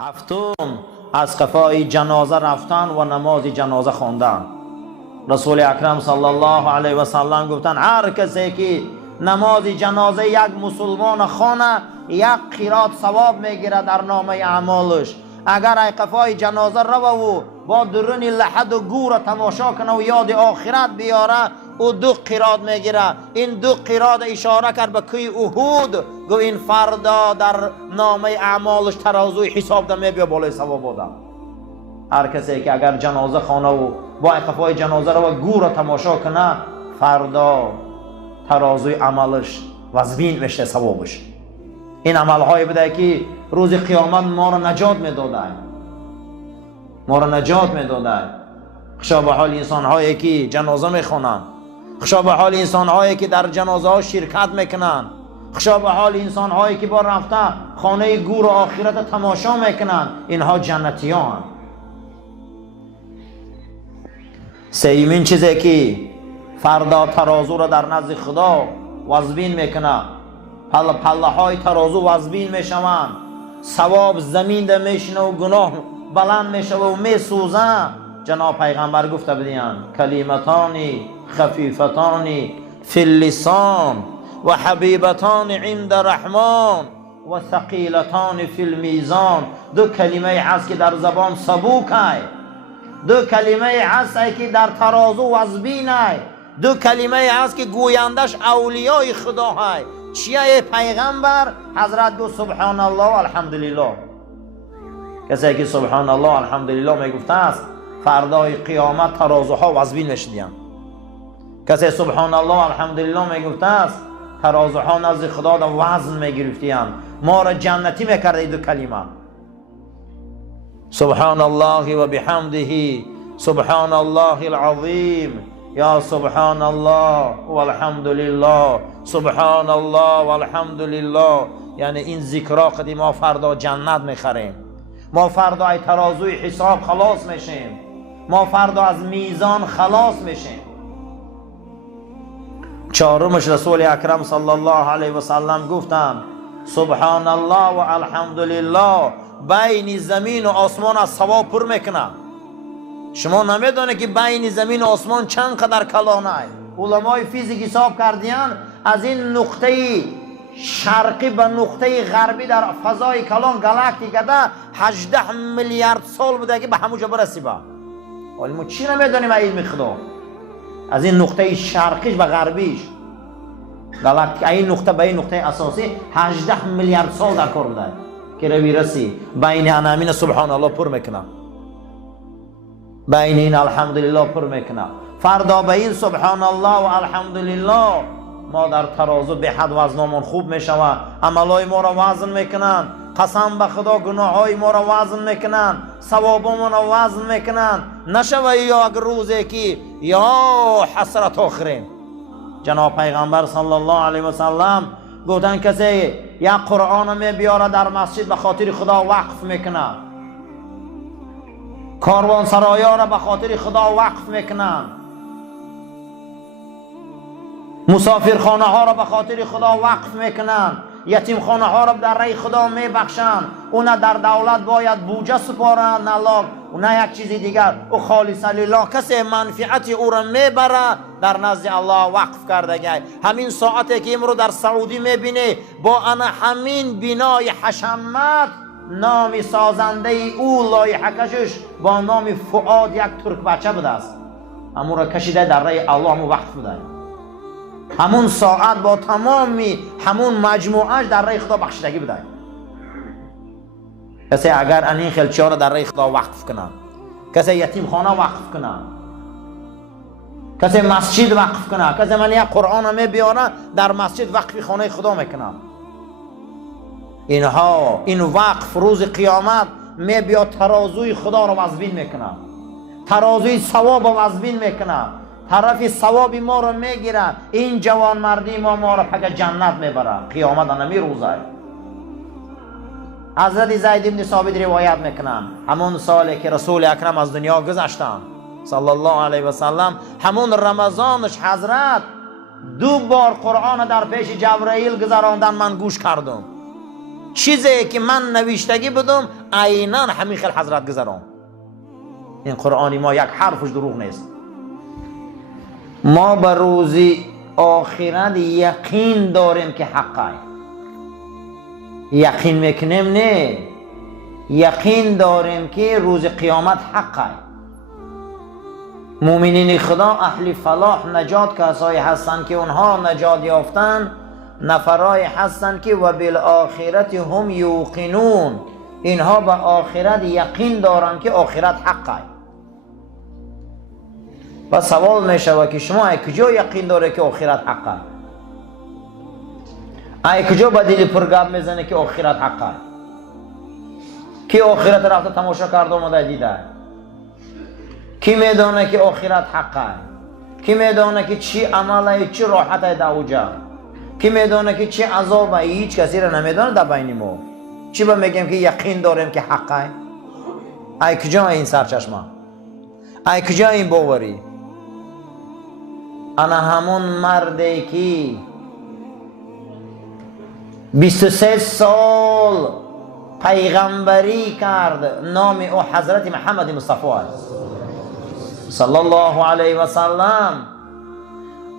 هفتم، از قفای جنازه رفتن و نماز جنازه خواندن. رسول اکرم صلی الله علیه و سلم گفتن هر کسی که نماز جنازه یک مسلمان خانه یک قیرات ثواب میگیره در نامه اعمالش. اگر ای قفای جنازه رو و با درون لحد و گور تماشا کنه و یاد آخرت بیاره او 2 قیرات میگیره. این 2 قیرات اشاره کرد به کوی احد، گو این فردا در نامه اعمالش ترازوی حساب ده میبیا بالای ثواب ده. هر کسی که اگر جنازه خانه و با قفای جنازه رو و گور تماشا کنه فردا ترازوی عملش وزبین میشه ثوابش. این عملهای بده که روز قیامت ما را نجات میداده، ما را نجات میداده. خشا به حال انسان هایی که جنازه میخوانند، خشا به حال انسان هایی که در جنازه ها شرکت میکنند، خشا به حال انسان هایی که با رفته خانه گور و آخرت تماشا میکنند. اینها جنتیان. سیمین چیزی که فردا ترازو را در نزد خدا وزبین میکنه، پله های ترازو وزبین میشوند، ثواب زمین ده میشنه و گناه بلند میشه و میسوزه. جناب پیغمبر گفته بودین کلمتانی خفیفتانی فی اللسان و حبیبتان عند رحمان و ثقیلتان فی المیزان. 2 کلمه هست که در زبان سبوک ای، 2 کلمه هست که در ترازو وزبین ای، 2 کلمه هست که گویندش اولیای خدا های. چیه پیغمبر؟ حضرت گفت سبحان الله و الحمدلله. کسی که سبحان الله و الحمدلله میگفته است فردای قیامت ترازوها وزبین میشدین. کسی سبحان الله و الحمدلله میگفته است ترازوها نزد خدا در وزن میگرفتین. ما را جنتی میکرده 2 کلمه. سبحان الله و بحمده سبحان الله العظیم یا سبحان الله و الحمدلله سبحان الله و الحمدلله. یعنی این ذکرها قدیم ما فردا جنت میخریم، ما فردا ای ترازوی حساب خلاص میشیم، ما فردا از میزان خلاص میشیم. 4مش رسول اکرم صلی الله علیه و سلم گفتند سبحان الله و الحمدلله بین زمین و آسمان از ثواب پر میکنه. شما نمیدونه که بین زمین و آسمان چند قدر کلانه. علمای فیزیک حساب کردین از این نقطه شرقی به نقطه غربی در فضای کلان گالاکتیک ده 18 میلیارد سال بوده که به همونجا برسی. با ولی ما چی نمیدونیم علم خدا از این نقطه شرقیش به غربیش گالاکتیک این نقطه به این نقطه اساسی 18 میلیارد سال در کار بوده که روی رسی. بین انامین سبحان الله پر میکنه، بین این الحمدلله پر میکنه. فردا به این سبحان الله و الحمدلله ما در ترازو به حد وزنمون خوب میشوه، عملای ما را وزن میکنن. قسم به خدا گناه های ما را وزن میکنن، ثوابمون را وزن میکنن. نشوه یا اگر روزی که یا حسرت آخرین. جناب پیغمبر صلی الله علیه و سلم گفتن کسی یک قرآن می بیاره در مسجد به خاطر خدا وقف میکنه، کاروان سرایا را به خاطر خدا وقف میکنن، مسافرخانه ها را به خاطر خدا وقف میکنن، یتیم خانه ها را در رای خدا میبخشن. اون در دولت باید بودجه سپارن نه یک چیز دیگر. او خالص لله کسی منفعت او را میبره در نزد الله وقف کرده. همین ساعتی که امرو در سعودی میبینی با انا همین بنای حشمت نام سازنده او لایحه کشش با نام فؤاد یک ترک بچه بوده است، امو را کشیده در رای الله همو وقف بوده. همون ساعت با تمامی همون مجموعهش در رای خدا بخشیدگی بوده. کسی اگر این خلچه ها را در رای خدا وقف کنن، کسی یتیم خانه وقف کنن، کسی مسجد وقف کنن، کسی من یک قرآن می بیاره در مسجد وقف خانه خدا میکنن. اینها این وقف روز قیامت می بیا ترازوی خدا رو وزبین میکنه، ترازوی ثواب رو وزبین میکنه، طرف ثوابی ما رو میگیره. این جوان مردی ما رو پک جنت میبره قیامت نمی روزه. حضرت زید بن ثابت روایت میکنن همون سالی که رسول اکرم از دنیا گذشتن صلی الله علیه و سلم، همون رمضانش حضرت 2 بار قرآن در پیش جبرائیل گذراندن. من گوش کردم. چیزی که من نوشتگی بدم عینا همین خیلی حضرت گذران. این قرآنی ما یک حرفش دروغ نیست. ما به روزی آخرت یقین داریم که حقه. یقین میکنیم نه، یقین داریم که روز قیامت حقه. مؤمنین خدا اهل فلاح نجات کسایی هستند که اونها نجات یافتن، نفرای هستند که و بالآخرت هم یوقنون، اینها به آخرت یقین دارند که آخرت حقه. و سوال میشه که شما ای کجا یقین داره که آخرت حقه؟ ای کجا با دل پرگاب میزنه که آخرت حقه؟ کی آخرت رفته تماشا کرده اومده دیده؟ کی میدونه که آخرت حقه؟ کی میدونه که چی عمله چی راحته در اوجا؟ کی میدونه که چی عذابه؟ هیچ کسی را نمیدونه در بین ما. چی با میگیم که یقین داریم که حقه؟ ای کجا این سرچشمه؟ ای کجا این باوری؟ انا همون مردی که 23 سال پیغمبری کرد، نام او حضرت محمد مصطفی است صلی الله علیه و سلم.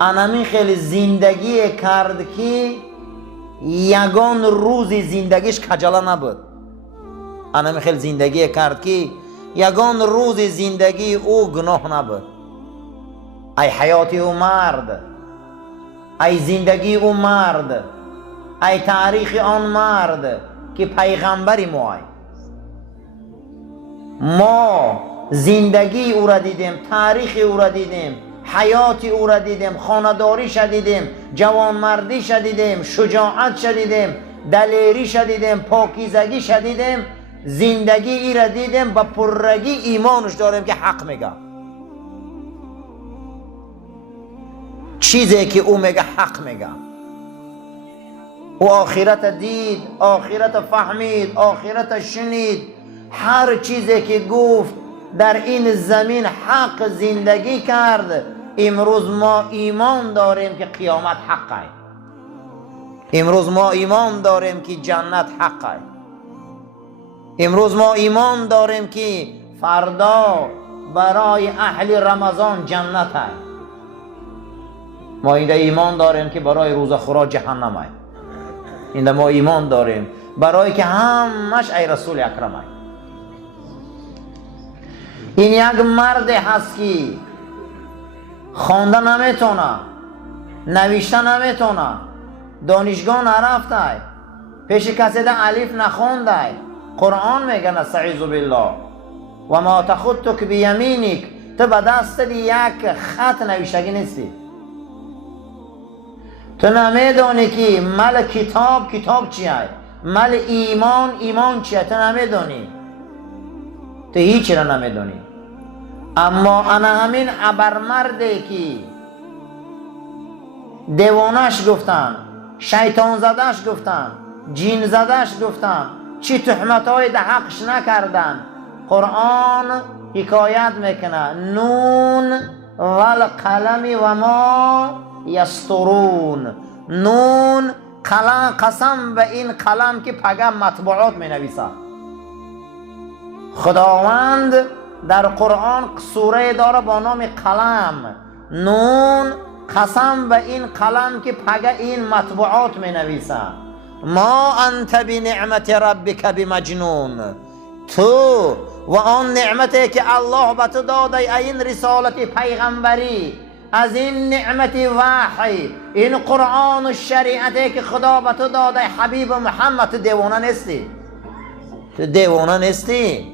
انا خیلی زندگی کرد که یگان روز زندگیش کجاله نبود. انا خیلی زندگی کرد که یگان روز زندگی او گناه نبود. ای حیاتی او مرد، ای زندگی او مرد، ای تاریخ آن مرد که پیغمبری ما زندگی او را دیدیم، تاریخ او را دیدیم، حیات او را دیدیم، خانداری شدیدیم، جوانمردی شدیدیم، شجاعت شدیدیم، دلیری شدیدیم، پاکیزگی شدیدیم، زندگی ای را دیدیم، با پررگی ایمانش داریم که حق میگه. چیزی که او میگه حق میگه. او آخرت دید، آخرت فهمید، آخرت شنید، هر چیزی که گفت در این زمین حق زندگی کرد. امروز ما ایمان داریم که قیامت حقه. امروز ما ایمان داریم که جنت حقه. امروز ما ایمان داریم که فردا برای اهل رمضان جنته. ما اینجا ایمان داریم که برای روزخورا جهنمه. اینجا ما ایمان داریم برای که همش ای رسول اکرمه. این یک مرد هست که خوانده نمیتونه، نوشته نمیتونه، دانشگاه نرفته، پیش کسی ده الف نخونده. قرآن میگه نستعیذ بالله و ما تخطک بیمینک، تو به دست یک خط نوشتگی نیستی. تو نمیدونی که مل کتاب چیه، مل ایمان چیه، تو نمیدونی، تو هیچی را نمیدونی. اما انا همین ابرمرده که دیوانش گفتن، شیطان زدش گفتن، جین زدش گفتن، چی تهمتهای ده حقش نکردن، قرآن حکایت میکنه نون والقلم و ما یسطرون. نون قلم، قسم به این قلم که پگه مطبوعات می نویسه. خداوند در قرآن سوره داره با نام قلم. نون قسم به این قلم که پگه این مطبوعات می نویسه. ما انت بنعمت ربک بمجنون. تو و آن نعمتی که الله به تو داده، این رسالت پیغمبری، از این نعمت وحی، این قرآن و شریعتی که خدا به تو داده حبیب محمد، تو دیوانه نیستی. تو دیوانه نیستی.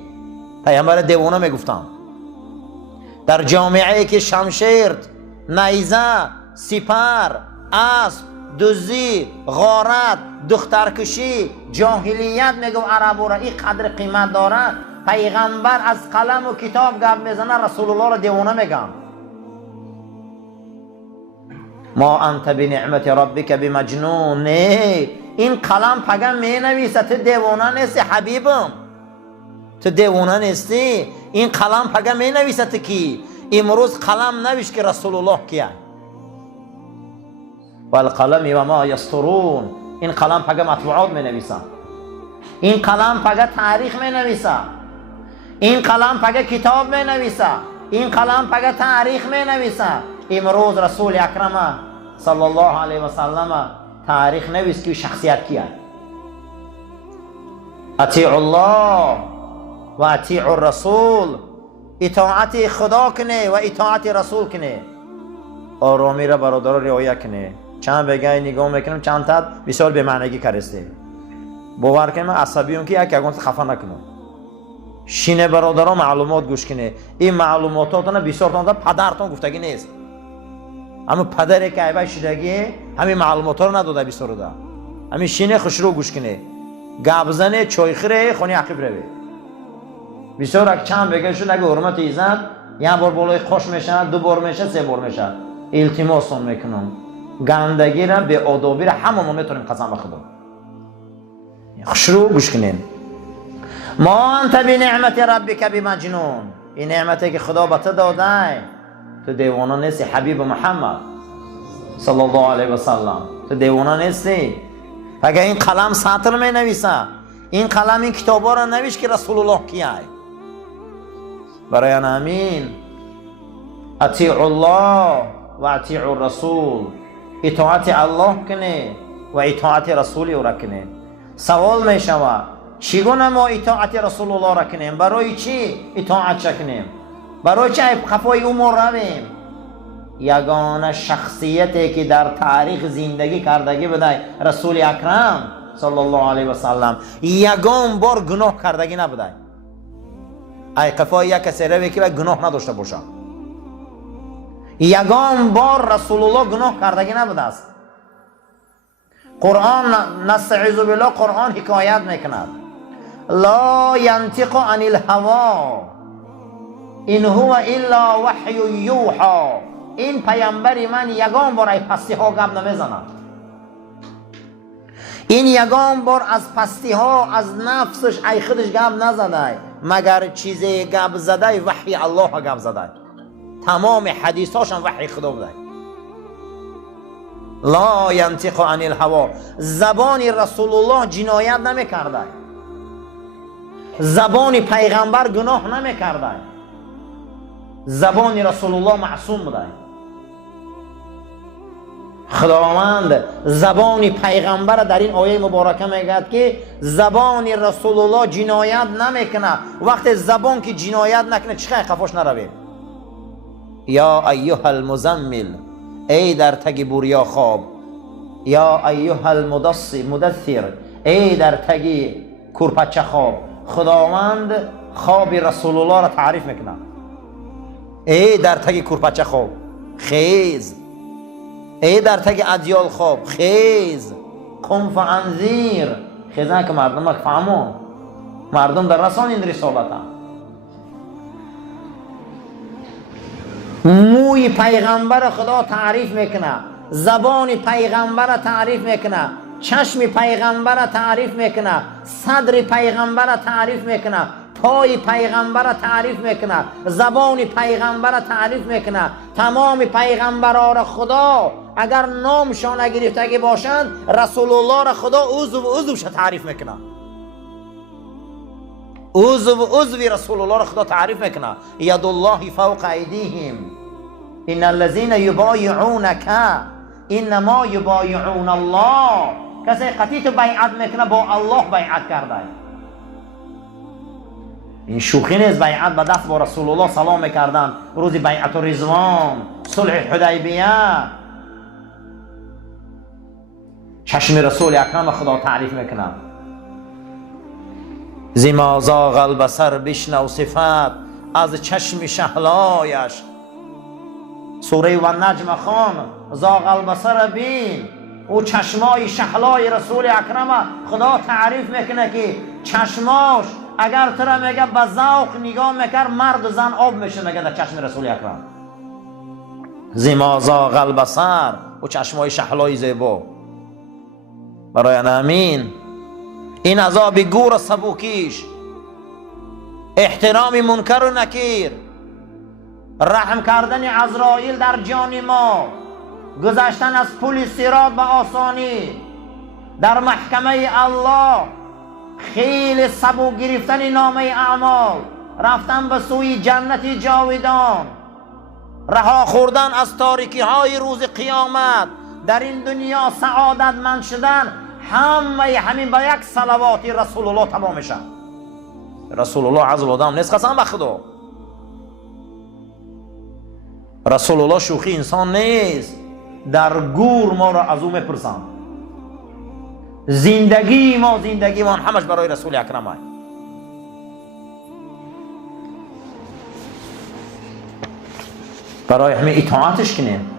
پیغمبر دیوانه میگفتم. در جامعه که شمشیر، نیزه، سپر، اسب، دزدی، غارت، دخترکشی، جاهلیت میگو عربو را این قدر قیمت داره، پیغمبر از قلم و کتاب گپ میزنه، رسول الله را دیوانه میگم. ما انت بنعمت ربک بمجنون. نه، این قلم پگم می نویسه، تو دیوانه نیستی حبیبم، تو دیوانه نیستی. این قلم پگم می نویسه تو کی؟ امروز قلم نویش که رسول الله کیه. والقلم و ما یسطرون. این قلم پگم مطبوعات می نویسن. این قلم پگه تاریخ می نویسه، این قلم پگه کتاب می نویسه، این قلم پگه تاریخ می نویسه. امروز رسول اکرم صلی الله علیه و سلم تاریخ نویس که شخصیت کیه. اطیع الله و اطیع الرسول، اطاعت خدا کنه و اطاعت رسول کنه. آرامی را برادر رعایت کنه. چند بگه نگاه میکنم چند تا بسیار به معنی کرسته. باور کنم عصبیم که یک یگان خفه نکنم. شینه برادرها معلومات گوش کنه. این معلوماتاتون بسیار تان پدرتون گفتگی نیست. اما پدری که ایبای شدگی همین معلومات رو نداده بسیار ده. همین شینه خوشرو گوش کنه. گابزنه چای خره خونی عقب روی. بسیار چند بگه شد اگه حرمت ایزد یک بار بالای خوش میشه، دو بار میشه، سه بار میشه. التماسون میکنم گندگی را به آدابی را همه ما میتونیم قسم بخدا. خوشرو گوش کنین. ما انت بنعمت ربک بمجنون. این نعمتی که خدا به تو داده تو دیوانه نیستی حبیب محمد صلی الله علیه و سلم. تو دیوانه نیستی. اگه این قلم سطر می نویسه، این قلم این کتابا را نویش که رسول الله کیه. برای همین اطیع الله و اطیع الرسول، اطاعت الله کنه و اطاعت رسول او را کنه. سوال می شود چگونه ما اطاعت رسول الله را کنیم؟ برای چی اطاعت کنیم؟ برای چی خفای او ما رویم؟ یگانه شخصیتی که در تاریخ زندگی کردگی بوده رسول اکرم صلی الله علیه و سلم یگان بار گناه کردگی نبوده. ای قفای یک کسی روی که گناه نداشته باشه. یگان بار رسول الله گناه کردگی نبوده است. قرآن نستعیذ بالله قرآن حکایت میکند لا ینطق عن الهوا این هو الا وحی یوحا. این پیامبر من یگان بار ای پستی ها گپ نمیزند. این یگان بار از پستی ها از نفسش ای خودش گپ نزده مگر چیزی گپ زده وحی الله گپ زده. تمام حدیثاشون وحی خدا بوده. لا ینطق عن الهوا. زبان رسول الله جنایت نمیکرده، زبان پیغمبر گناه نمیکرده، زبان رسول الله معصوم بوده. خداوند زبان پیغمبر در این آیه مبارکه میگه که زبان رسول الله جنایت نمیکنه. وقت زبان که جنایت نکنه چقدر خفاش نروید. یا ایها المزمل، ای در تگ بوریا خواب. یا ایها المدثر، ای در تگ کورپچه خواب. خداوند خواب رسول الله را تعریف میکنه. ای در تگ کورپچه خواب خیز، ای در تگ ادیال خواب خیز. قم فانذیر، خیزن که مردم فهمون، مردم در رسان این رسالت هم. موی پیغمبر خدا تعریف میکنه، زبان پیغمبر تعریف میکنه، چشم پیغمبر تعریف میکنه، صدر پیغمبر تعریف میکنه، پای پیغمبر تعریف میکنه، زبان پیغمبر تعریف میکنه. تمام پیغمبرها را خدا اگر نامشان نگرفتگی باشند رسول الله را خدا عضوش تعریف میکنه. عضو رسول الله را خدا تعریف میکنه. ید الله فوق ایدیهم ان الذين یبایعونک انما یبایعون الله. کسی قطعی تو بیعت میکنه با الله بیعت کرده. این شوخی نیست. بیعت به دست با رسول الله سلام میکردن روز بیعت رضوان، صلح حدیبیه. چشم رسول اکرم خدا تعریف میکنه. زما زاغ البصر بشنو صفت از چشم شهلایش. سوره و نجم خان زاغ البصر بین، او چشمای شهلای رسول اکرم خدا تعریف میکنه که چشماش اگر تو را میگه به ذوق نگاه میکرد مرد و زن آب میشه میگه در چشم رسول اکرم. زما زاغ البصر، او چشمای شهلای زیبا. برای همین این عذاب گور سبوکیش، احترام منکر و نکیر، رحم کردن عزرائیل در جان ما، گذشتن از پل صراط به آسانی، در محکمه الله خیلی سبو گرفتن نامه اعمال، رفتن به سوی جنت جاودان، رها خوردن از تاریکی های روز قیامت، در این دنیا سعادتمند شدن، همین با یک صلوات رسول الله تمام میشه. رسول الله عزل آدم نیست، قسم به خدا. رسول الله شوخی انسان نیست. در گور ما را از او میپرسند. زندگی ما همش برای رسول اکرم است. برای همه اطاعتش کنیم.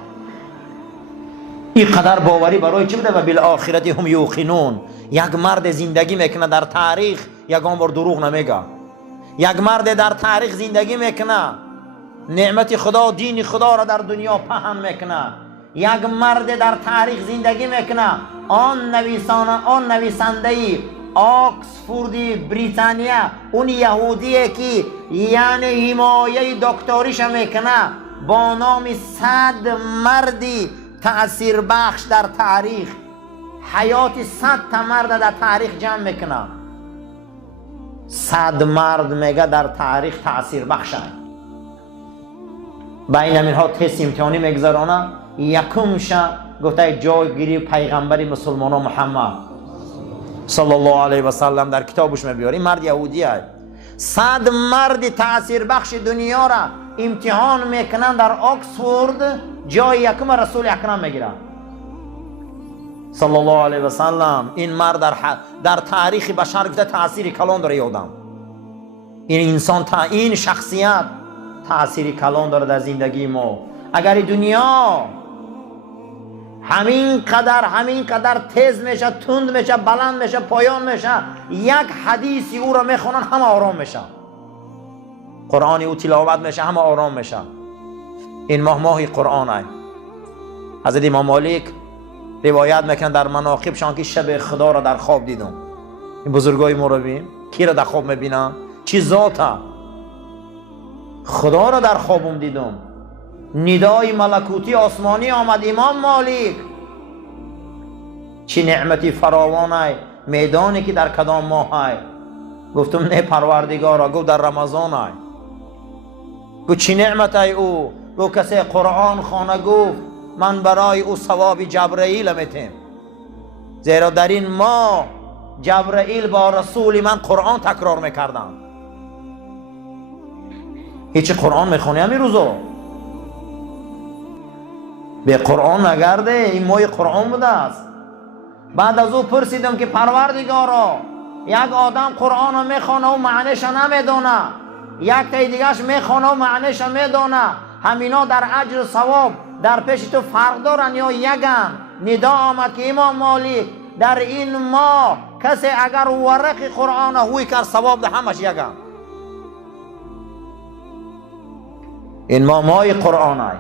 این قدر باوری برای چی بده؟ و بالآخرت هم یوقنون. یک مرد زندگی میکنه در تاریخ یگان بار دروغ نمیگه. یک مرد در تاریخ زندگی میکنه نعمت خدا و دین خدا را در دنیا پهن میکنه. یک مرد در تاریخ زندگی میکنه آن نویسنده آکسفوردی بریتانیا، اون یهودیه که یعنی حمایه دکتریش میکنه با نام 100 مردی تأثیر بخش در تاریخ، حیات 100 تا مرد در تاریخ جمع میکنه. 100 مرد میگه در تاریخ تأثیر بخشن. بین اینها تست امتحانی میگذرانه. یکمش گفته جایگیری پیغمبر مسلمانان محمد صلی الله علیه و سلم در کتابش میبیاره. این مرد یهودی است. 100 مرد تأثیر بخش دنیا را امتحان میکنن در آکسفورد، جای یکم رسول اکرم میگیرن صلی الله علیه و سلم. این مرد در تاریخ بشر گفته تأثیر کلان داره. یادم این انسان این شخصیت تأثیر کلان داره در زندگی ما. اگر دنیا همین قدر تیز میشه، تند میشه، بلند میشه، پایان میشه، یک حدیثی او را میخونن همه آرام میشه، قرآنی او تلاوت میشه همه آرام میشه. این ماه قرآن است. حضرت امام مالک روایت میکنن در مناقبشان که شب خدا را در خواب دیدم. این بزرگای ما رو ببین کی را در خواب میبینن، چی ذاته. خدا را در خوابم دیدم. ندای ملکوتی آسمانی آمد. امام مالک چی نعمتی فراوان است. میدانی که در کدام ماه است؟ گفتم نه پروردگارا. گفت در رمضان است. گفت چی نعمت است او؟ گفت کسی قرآن خوانه، گفت من برای او ثواب جبرائیل میتم، زیرا در این ماه جبرائیل با رسول من قرآن تکرار میکردم. هیچ قرآن میخونی همین روزو؟ به قرآن نگرده. این ماه قرآن بوده است. بعد از او پرسیدم که پروردگارا یک آدم قرآن رو میخونه و معنیش نمیدونه، یک تای دیگهش میخونه و معنیش میدونه، همینا در اجر و ثواب در پیش تو فرق دارن یا یکن؟ ندا آمد که امام مالک در این ماه کسی اگر ورق قرآن هوی کرد ثواب ده همش یکن. این ماه قرآن است.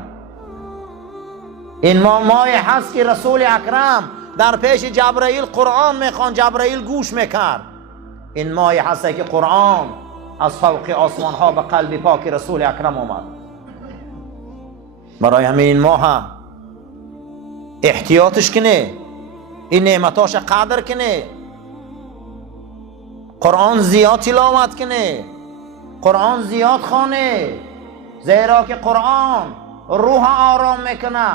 این ماه هست که رسول اکرم در پیش جبرائیل قرآن میخوان، جبرائیل گوش میکرد. این ماه هست که قرآن از فوق آسمان ها به قلب پاک رسول اکرم آمد. برای همین این ماه احتیاطش کنه، این نعمتاش قدر کنه، قرآن زیاد تلاوت کنه، قرآن زیاد خوانه، زیرا که قرآن روح آرام میکنه،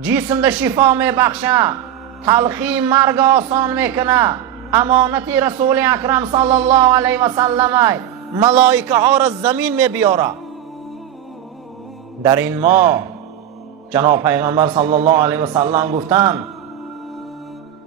جسم ده شفا میبخشه، تلخی مرگ آسان میکنه. امانت رسول اکرم صلی الله علیه و سلم ملائکه ها را زمین میبیاره. در این ماه جناب پیغمبر صلی الله علیه و سلم گفتن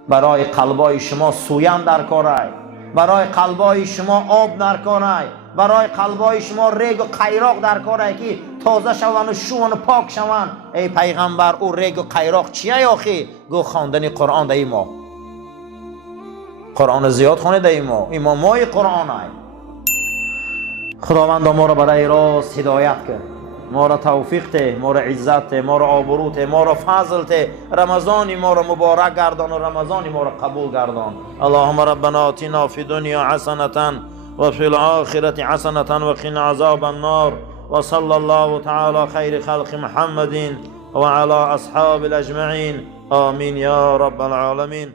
برای قلبای شما سویان در کار است، برای قلبای شما آب در کار است، برای قلبای شما ریگ و قیراق در کار است که تازه شوند و شوند و پاک شوند. ای پیغمبر او ریگ و قیراق چیه آخی؟ گو خواندن قرآن در این ماه. قرآن زیاد خوانید در این ماه. این ماه قرآن است. خداوند ما را برای راست هدایت کرد، ما را توفیق ده، ما را عزت ده، ما را آبرو ده، ما را فضل ده. رمضان ما را مبارک گردان و رمضان ما را قبول گردان. اللهم ربنا آتنا فی دنیا حسنة و فی الآخرة حسنة و قنا عذاب النار و صلی الله تعالی خیر خلق محمد و علی اصحاب الاجمعین. آمین یا رب العالمین.